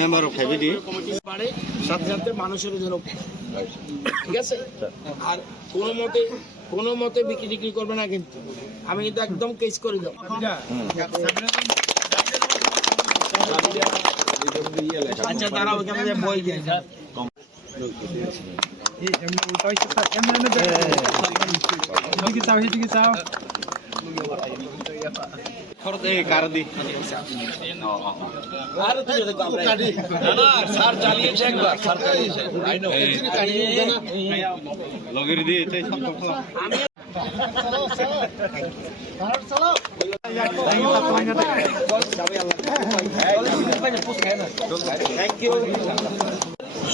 Member family বাড়ে সাথে সাথে মানুষের যেন ঠিক আছে। আর কোনো মতে বিক্রি টিক্রি করবে না, কিন্তু আমি কিন্তু একদম কেস করে দেবো। আচ্ছা তারা ওইখানে বই যায় কার দি স্যার চালিয়েছে একবার, স্যার চালিয়েছে লগের দিয়ে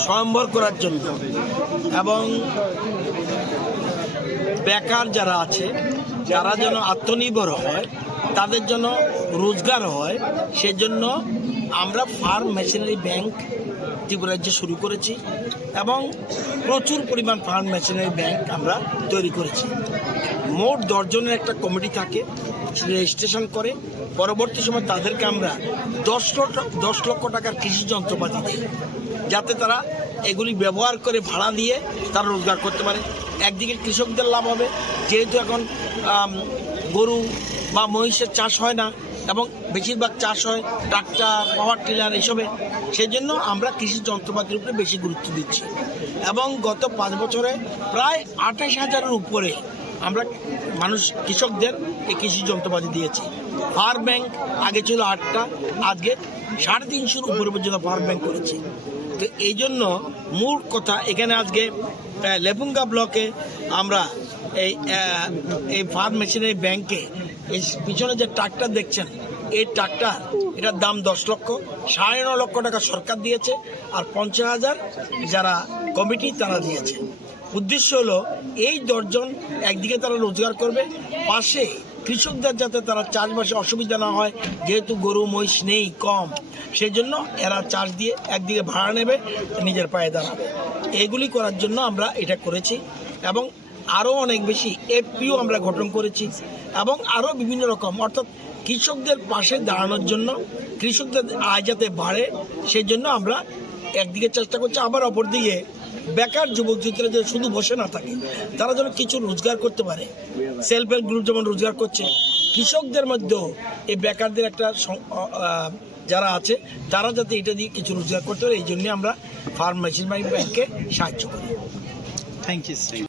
স্বয়ম্বর করার জন্য এবং বেকার যারা আছে তারা যেন আত্মনির্ভর হয়, তাদের জন্য রোজগার হয়, সেজন্য আমরা ফার্ম মেশিনারি ব্যাংক ত্রিপুরা রাজ্যে শুরু করেছি এবং প্রচুর পরিমাণ ফার্ম মেশিনারি ব্যাংক আমরা তৈরি করেছি। মোট 10 জনের একটা কমিটি থাকে, রেজিস্ট্রেশন করে, পরবর্তী সময় তাদেরকে আমরা 10 লক্ষ টাকার কৃষি যন্ত্রপাতি দিই, যাতে তারা এগুলি ব্যবহার করে ভাড়া দিয়ে তারা রোজগার করতে পারে। একদিকে কৃষকদের লাভ হবে, যেহেতু এখন গরু বা মহিষের চাষ হয় না এবং বেশিরভাগ চাষ হয় ট্রাক্টর, পাওয়ার টিলার এসবে, সেজন্য আমরা কৃষি যন্ত্রপাতির উপরে বেশি গুরুত্ব দিচ্ছি। এবং গত 5 বছরে প্রায় 28,000-এর উপরে আমরা কৃষকদের এই কৃষি যন্ত্রপাতি দিয়েছি। পাওয়ার ব্যাংক আগে ছিল 8টা, আজকে 350-এর উপরে পর্যন্ত পাওয়ার ব্যাংক করেছি। তো এই জন্য মূল কথা এখানে আজকে লেপুঙ্গা ব্লকে আমরা এই ফার্ম মেশিনারি ব্যাংকে এই পিছনে যে ট্রাক্টর দেখছেন, এই ট্রাক্টর এটার দাম 10 লক্ষ, 9.5 লক্ষ টাকা সরকার দিয়েছে আর 50,000 যারা কমিটি তারা দিয়েছে। উদ্দেশ্য হলো এই 10 জন একদিকে তারা রোজগার করবে, পাশে কৃষকদের যাতে তারা চাষবাসে অসুবিধা না হয়, যেহেতু গরু মহিষ নেই কম, সেই জন্য এরা চাষ দিয়ে একদিকে ভাড়া নেবে, নিজের পায়ে দাঁড়াবে। এগুলি করার জন্য আমরা এটা করেছি এবং আরও অনেক বেশি এফপিও আমরা গঠন করেছি এবং আরও বিভিন্ন রকম, অর্থাৎ কৃষকদের পাশে দাঁড়ানোর জন্য, কৃষকদের আয় যাতে বাড়ে সেই জন্য আমরা একদিকে চেষ্টা করছি, আবার অপরদিকে বেকার যুবক যুবতীরা যেন শুধু বসে না থাকে, তারা যেন কিছু রোজগার করতে পারে। সেলফ হেল্প গ্রুপ যেমন রোজগার করছে, কৃষকদের মধ্যেও এই বেকারদের একটা যারা আছে তারা যাতে এটা দিয়ে কিছু রোজগার করতে পারে, এই জন্য আমরা ফার্ম মেশিনারি ব্যাংকে সাহায্য করি। Thank you.